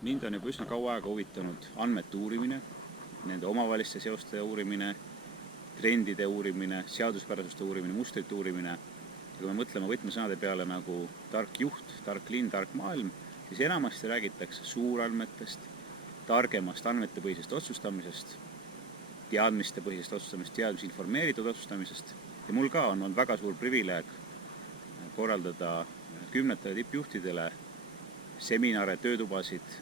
Mind on juba üsna kaua aega huvitanud andmete uurimine, nende omavaheliste seoste uurimine, trendide uurimine, seaduspärasuste uurimine, mustrite uurimine. Ja kui me mõtleme võtmesõnade peale nagu tark juht, tark linn, tark maailm, siis enamasti räägitakse suurandmetest, targemast andmetepõhisest otsustamisest, teadmistepõhisest otsustamist, teadmisinformeeritud otsustamisest. Ja mul ka on väga suur privileeg korraldada kümnetele tippjuhtidele seminare, töötubasid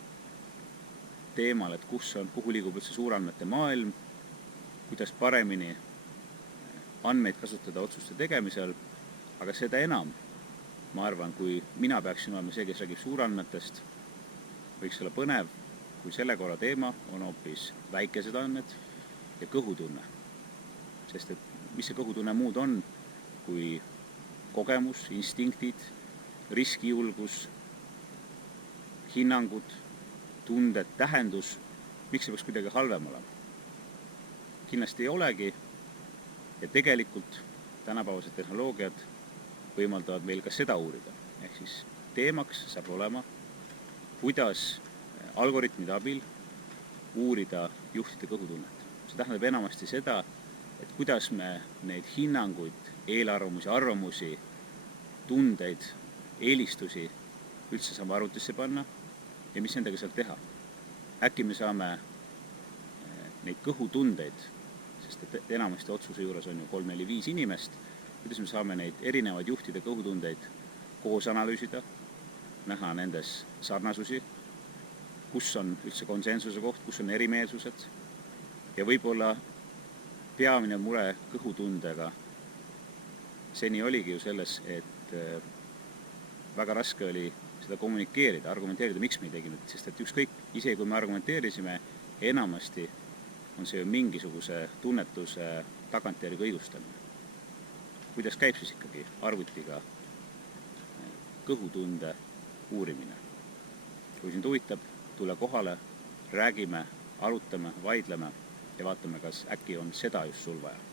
teemal, et kuhu liigub üldse suurandmete maailm, kuidas paremini andmeid kasutada otsuste tegemisel, aga seda enam, ma arvan, kui mina peaksin olema see, kes räägib suurandmetest, võiks olla põnev, kui selle korra teema on hoopis väikesed andmed ja kõhutunne. Sest et mis see kõhutunne muud on, kui kogemus, instinktid, riskijulgus, hinnangud, tunded, tähendus, miks see peaks kuidagi halvem olema? Kindlasti ei olegi ja tegelikult tänapäevased tehnoloogiad võimaldavad meil ka seda uurida. Ehk siis teemaks saab olema, kuidas algoritmide abil uurida juhtide kõhutunnet. See tähendab enamasti seda, et kuidas me neid hinnanguid, eelarvamusi, arvamusi, tundeid, eelistusi üldse saame arvutisse panna ja mis nendega saab teha. Äkki me saame neid kõhutundeid, sest et enamasti otsuse juures on ju 3, 4, 5 inimest, kuidas me saame neid erinevaid juhtide kõhutundeid koos analüüsida, näha nendes sarnasusi, kus on üldse konsensuse koht, kus on erimeelsused ja võib-olla peamine mure kõhutundega seni oligi ju selles, et väga raske oli seda kommunikeerida, argumenteerida, miks me ei teinud, sest et ükskõik, isegi kui me argumenteerisime, enamasti on see mingisuguse tunnetuse tagantjärgi õigustamine. Kuidas käib siis ikkagi arvutiga kõhutunde uurimine? Kui sind huvitab, tule kohale, räägime, arutame, vaidleme ja vaatame, kas äkki on seda just sul vaja.